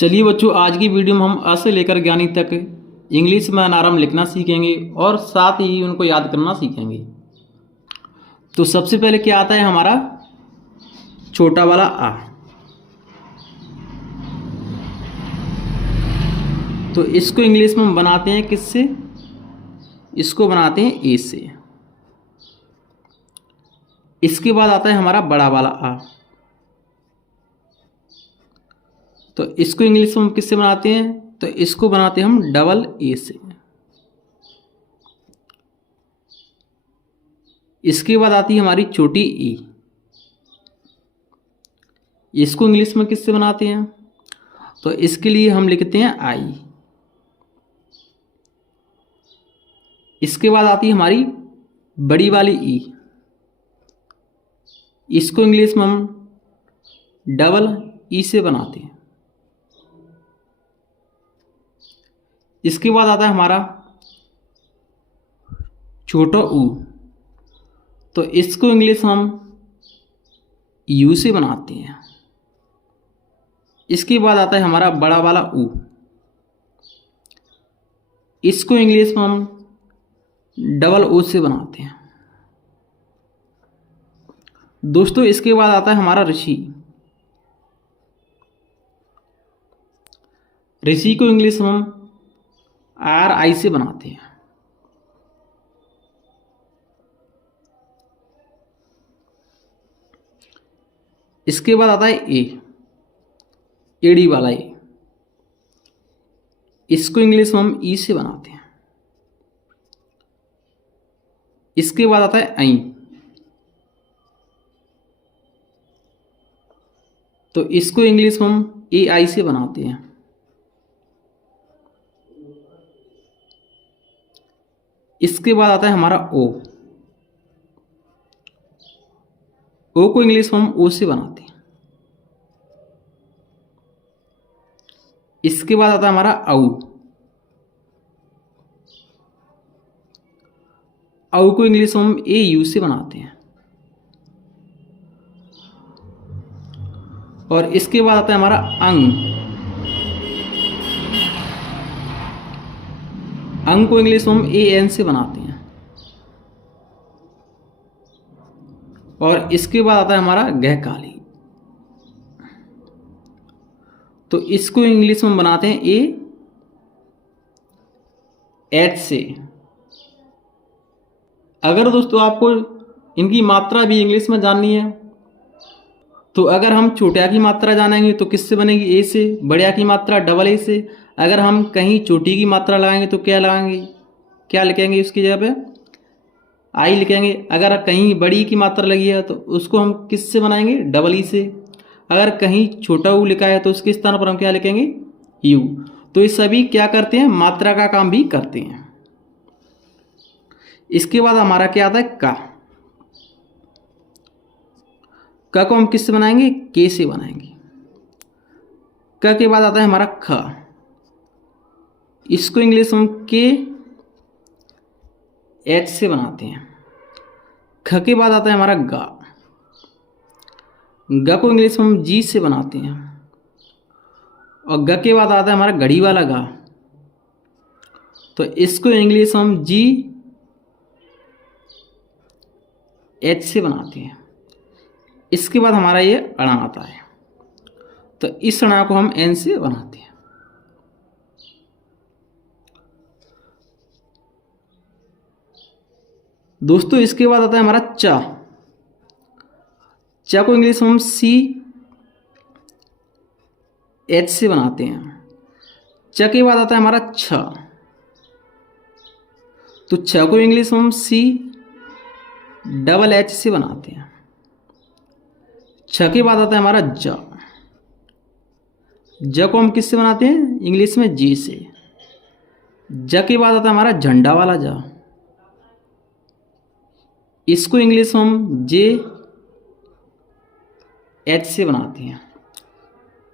चलिए बच्चों, आज की वीडियो में हम अ से लेकर ज्ञानी तक इंग्लिश में अनारम लिखना सीखेंगे और साथ ही उनको याद करना सीखेंगे। तो सबसे पहले क्या आता है हमारा छोटा वाला आ। तो इसको इंग्लिश में हम बनाते हैं किससे? इसको बनाते हैं ए से। इसके बाद आता है हमारा बड़ा वाला आ। तो इसको इंग्लिश में हम किससे बनाते हैं? तो इसको बनाते हैं हम डबल ए से। इसके बाद आती है हमारी छोटी ई। इसको इंग्लिश में किससे बनाते हैं? तो इसके लिए हम लिखते हैं आई। इसके बाद आती है हमारी बड़ी वाली ई। इसको इंग्लिश में हम डबल ई से बनाते हैं। इसके बाद आता है हमारा छोटा ऊ। तो इसको इंग्लिश हम यू से बनाते हैं। इसके बाद आता है हमारा बड़ा वाला ऊ। इसको इंग्लिश में हम डबल ओ से बनाते हैं। दोस्तों, इसके बाद आता है हमारा ऋषि। ऋषि को इंग्लिश में हम आर आई से बनाते हैं। इसके बाद आता है ए, एडी वाला ए। इसको इंग्लिश में हम ई से बनाते हैं। इसके बाद आता है आई। तो इसको इंग्लिश में हम ए आई से बनाते हैं। इसके बाद आता है हमारा ओ। ओ को इंग्लिश में हम ओ से बनाते हैं। इसके बाद आता है हमारा औ। औ को इंग्लिश में हम ए यू से बनाते हैं। और इसके बाद आता है हमारा अंग। अंग को इंग्लिश में हम ए एन से बनाते हैं। और इसके बाद आता है हमारा गहकाली। तो इसको इंग्लिश में बनाते हैं ए एच से। अगर दोस्तों आपको इनकी मात्रा भी इंग्लिश में जाननी है तो अगर हम छोटा की मात्रा जानेंगे तो किससे बनेगी? ए से। बड़े की मात्रा डबल ए से। अगर हम कहीं छोटी की मात्रा लगाएंगे तो क्या लगाएंगे? क्या लिखेंगे उसकी जगह पे? आई लिखेंगे। अगर कहीं बड़ी की मात्रा लगी है तो उसको हम किससे बनाएंगे? डबल ई से। अगर कहीं छोटा ऊ लिखा है तो उसके स्थान पर हम क्या लिखेंगे? यू। तो ये सभी क्या करते हैं? मात्रा का काम भी करते हैं। इसके बाद हमारा क्या आता है? का। क को हम किससे बनाएंगे? के से बनाएंगे। क के बाद आता है हमारा ख। इसको इंग्लिश में हम के एच से बनाते हैं। ख के बाद आता है हमारा गा। ग को इंग्लिश में हम जी से बनाते हैं। और ग के बाद आता है हमारा घड़ी वाला गा। तो इसको इंग्लिश में हम जी एच से बनाते हैं। इसके बाद हमारा ये अणा आता है। तो इस अणा को हम एन से बनाते हैं। दोस्तों, इसके बाद आता है हमारा चा। चा को इंग्लिश में हम सी एच से बनाते हैं। च के बाद आता है हमारा छ। तो छ को इंग्लिश में हम सी डबल एच से बनाते हैं। छ के बाद आता है हमारा ज। ज को हम किससे बनाते हैं? इंग्लिश में जी से। ज के बाद आता है हमारा झंडा वाला ज। इसको इंग्लिश में हम जे एच से बनाते हैं।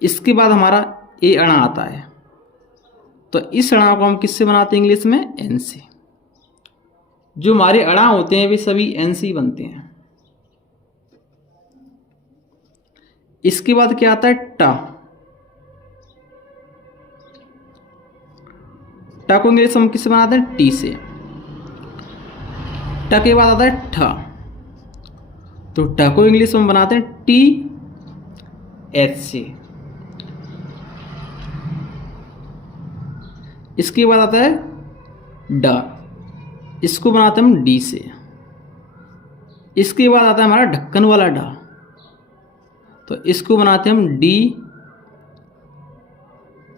इसके बाद हमारा ए अणा आता है। तो इस अणा को हम किससे बनाते हैं? इंग्लिश में एन से। जो हमारे अणा होते हैं वे सभी एन से ही बनते हैं। इसके बाद क्या आता है? टा। ट को इंग्लिश में हम किससे बनाते हैं? टी से। ट के बाद आता है ठ, तो ट को इंग्लिश में बनाते हैं टी एच से। इसके बाद आता है ड, इसको बनाते हैं हम डी से। इसके बाद आता है हमारा ढक्कन वाला ढ, तो इसको बनाते हैं हम डी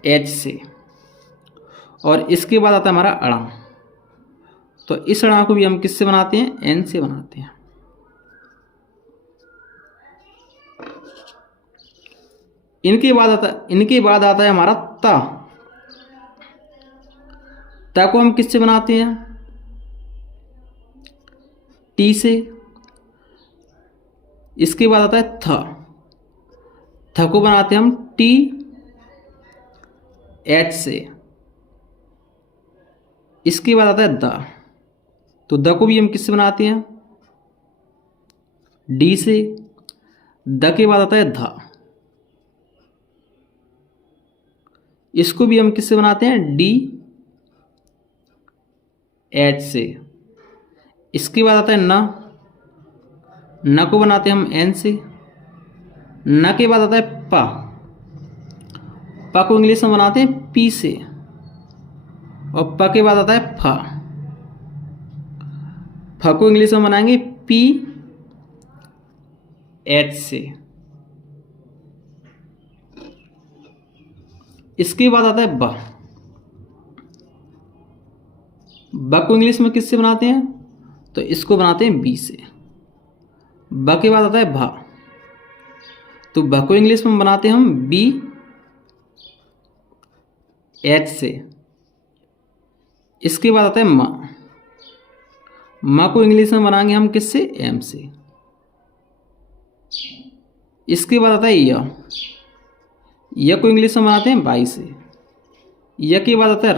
एच से। और इसके बाद आता है हमारा अड़ा, तो इस अड़ा को भी हम किससे बनाते हैं? एन से बनाते हैं। इनके बाद आता है हमारा ता। ता को हम किससे बनाते हैं? टी से। इसके बाद आता है थ, थ को बनाते हैं हम टी एच से। इसके बाद आता है द, तो द को भी हम किससे बनाते हैं? डी से। द के बाद आता है ध, इसको भी हम किससे बनाते हैं? डी एच से। इसके बाद आता है न, न को बनाते हैं हम एन से। न के बाद आता है पा, पा को इंग्लिश में बनाते हैं पी से। और प के बाद आता है फ, फ को इंग्लिश में बनाएंगे पी एच से। इसके बाद आता है ब, ब को इंग्लिश में किससे बनाते हैं? तो इसको बनाते हैं बी से। ब के बाद आता है भा, तो भ को इंग्लिश में बनाते हैं हम बी एच से। इसके बाद आता है म, म को इंग्लिश में बनाएंगे हम किससे? एम से। इसके बाद आता है य को इंग्लिश में बनाते हैं बाई से। य के बाद आता है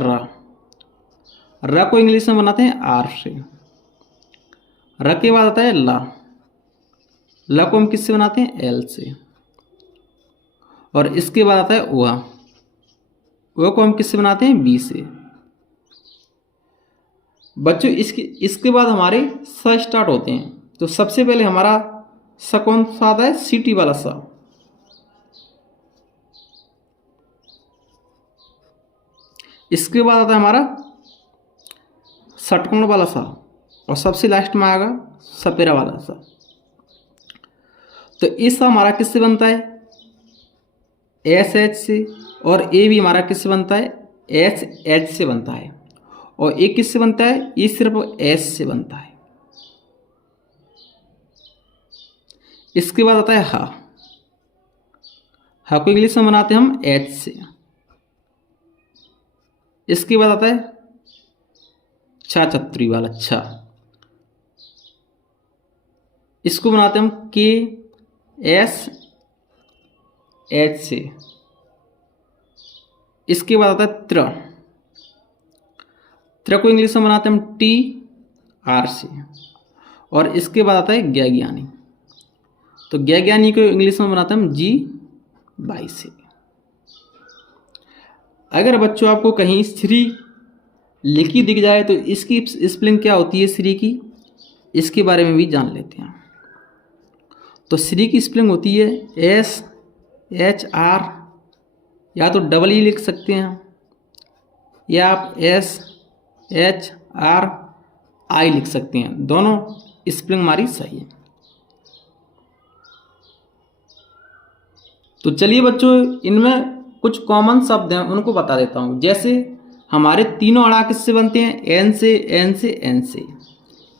र को इंग्लिश में बनाते हैं आर से। र के बाद आता है ल को हम किससे बनाते हैं? एल से। और इसके बाद आता है व को हम किससे बनाते हैं? बी से। बच्चों इसके बाद हमारे स स्टार्ट होते हैं। तो सबसे पहले हमारा स कौन सा आता है? सीटी वाला स। इसके बाद आता है हमारा षटकोण वाला सा, और सबसे लास्ट में आएगा सपेरा वाला सा। तो इस सा हमारा किससे बनता है? एस एच से। और ए भी हमारा किससे बनता है? एच एच से बनता है। और ए किससे बनता है? ये सिर्फ एस से बनता है। इसके बाद आता है हा को इंग्लिश में बनाते हैं हम एच से। इसके बाद आता है छा छतरी वाला छा, इसको बनाते हैं हम के एस एच से। इसके बाद आता है त्र को इंग्लिश में बनाते हैं हम टी आर से। और इसके बाद आता है ज्ञानी, तो ज्ञानी को इंग्लिश में बनाते हैं हम जी बाई से। अगर बच्चों आपको कहीं श्री लिखी दिख जाए तो इसकी स्पेलिंग क्या होती है श्री की, इसके बारे में भी जान लेते हैं। तो श्री की स्पेलिंग होती है एस एच आर, या तो डबल ई लिख सकते हैं, या आप एस एच आर आई लिख सकते हैं। दोनों स्पेलिंग हमारी सही है। तो चलिए बच्चों, इनमें कुछ कॉमन शब्द हैं उनको बता देता हूँ। जैसे हमारे तीनों अड़ा किससे बनते हैं? एन से एन से एन से।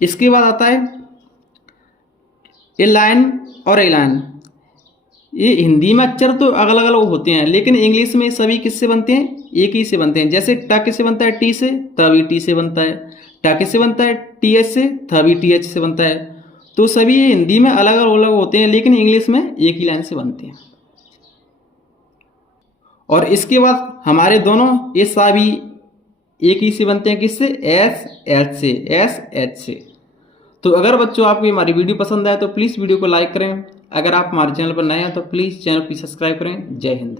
इसके बाद आता है ए लाइन और ए लाइन। ये हिंदी में अक्षर तो अलग अलग होते हैं, लेकिन इंग्लिश में सभी किससे बनते हैं? एक ही से बनते हैं। जैसे ट किससे बनता है? टी से, तभी टी से बनता है। ट किससे बनता है? टी एच से, तभी टी एच से बनता है। तो सभी ये हिंदी में अलग अलग होते हैं, लेकिन इंग्लिश में एक ही लाइन से बनते हैं। और इसके बाद हमारे दोनों ये सभी एक ही से बनते हैं, किससे? एस एच से, एस एच से। तो अगर बच्चों आपको हमारी वीडियो पसंद आए तो प्लीज़ वीडियो को लाइक करें। अगर आप हमारे चैनल पर नए हैं तो प्लीज़ चैनल को सब्सक्राइब करें। जय हिंद।